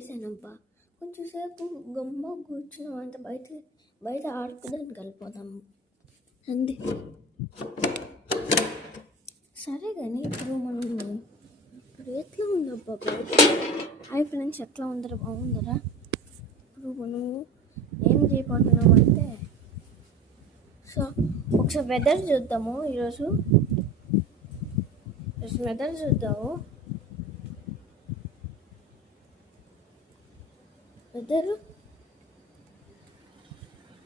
లేసానబ్బా. కొంచెం సేపు గమ్ముగా కూర్చున్నామంటే బయట ఆడుకోవడానికి వెళ్ళిపోదాము అంది. సరే కానీ ఇప్పుడు ఎట్లా ఉందబ్బా బయట? హాయ్ ఫ్రెండ్స్, ఎట్లా ఉందరా? బాగుందరా? ఇప్పుడు మనము ఏం చేయబోతున్నాం అంటే, సో ఒకసారి వెదర్ చూద్దాము. ఈరోజు వెదర్ చూద్దాము. వెదర్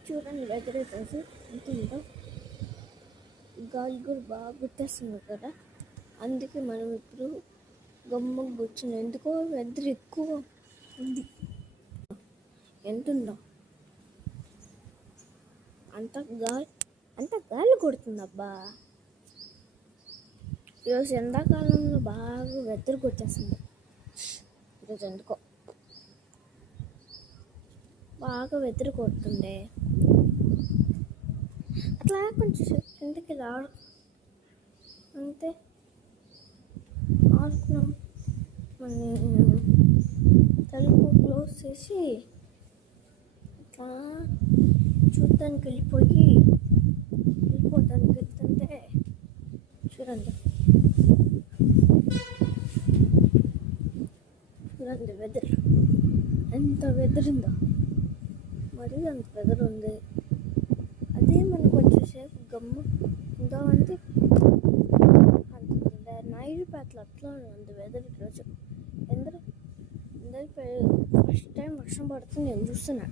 చూడండి, వెదర్ ఈరోజు ఎంత ఉందో. గాలి కూడా బాగా గుర్తేస్తుంది కదా, అందుకే మనం ఇప్పుడు గమ్ముగా కూర్చున్నాం. ఎందుకో వెదర్ ఎక్కువ ఉంది. ఎంత ఉందో అంత గాలి కొడుతుందబ్బా. ఈరోజు ఎండాకాలంలో బాగా వెదర్ కొట్టేస్తుంది. ఈరోజు ఎందుకో బాగా వెదర్ కొడుతుండే. అట్లా కొంచెం ఇంటికి రాడు అంతే ఆడుకున్నాం. తలుపు క్లోజ్ చేసి ఇట్లా చూడటానికి వెళ్ళిపోతానికి వెళ్తుంటే చూడండి వెదర్ ఎంత వెదర్ ఉందో. మరి అంత వెదర్ ఉంది. అదే మనం కొంచెం సేపు గమ్ము ఉందామంటే అంత నైరుపేటలో అట్లా ఉంది వెదర్ ఈరోజు. ఫస్ట్ టైం వర్షం పడుతుంది నేను చూస్తున్నా.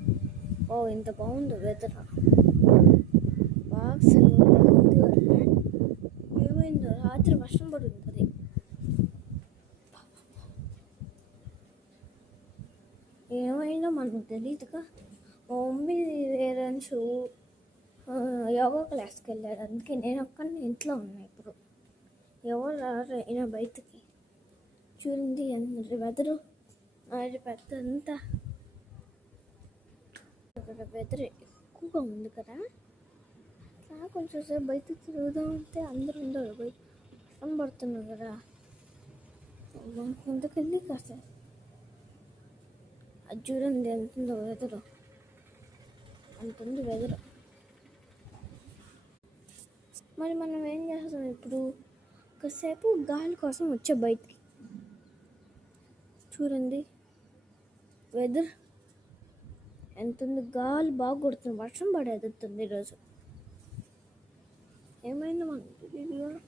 ఓ ఇంత బాగుంది వెదర్. బాగా ఉంది కదా. ఏమైందో రాత్రి వర్షం పడుతుంది. ఏమైనా మనకు తెలియదుగా. మా మమ్మీ వేరే యోగా క్లాస్కి వెళ్ళాడు, అందుకే నేను ఒక్కడిని ఇంట్లో ఉన్నా. ఇప్పుడు ఎవరు రారు అయినా బయటకి. చూడండి ఎంత వెదరు. పెద్ద అంతా వెదర్ ఎక్కువగా ఉంది కదా. కొంచెం సేపు బయట తిరుగుదామంటే అందరూ ఉండరు, బయట వర్షం పడుతున్నారు కదా. ఇంతకెళ్ళి కాస్త అది చూడండి ఎంత ఉందో వెదరు. అంతుంది వెదరు. మరి మనం ఏం చేస్తాం ఇప్పుడు? ఒకసేపు గాలి కోసం వచ్చే బయటికి. చూడండి వెదర్ ఎంత ఉంది. గాలి బాగా కొడుతుంది. వర్షం పడేది ఈరోజు. ఏమైందో మనకు తెలియదు.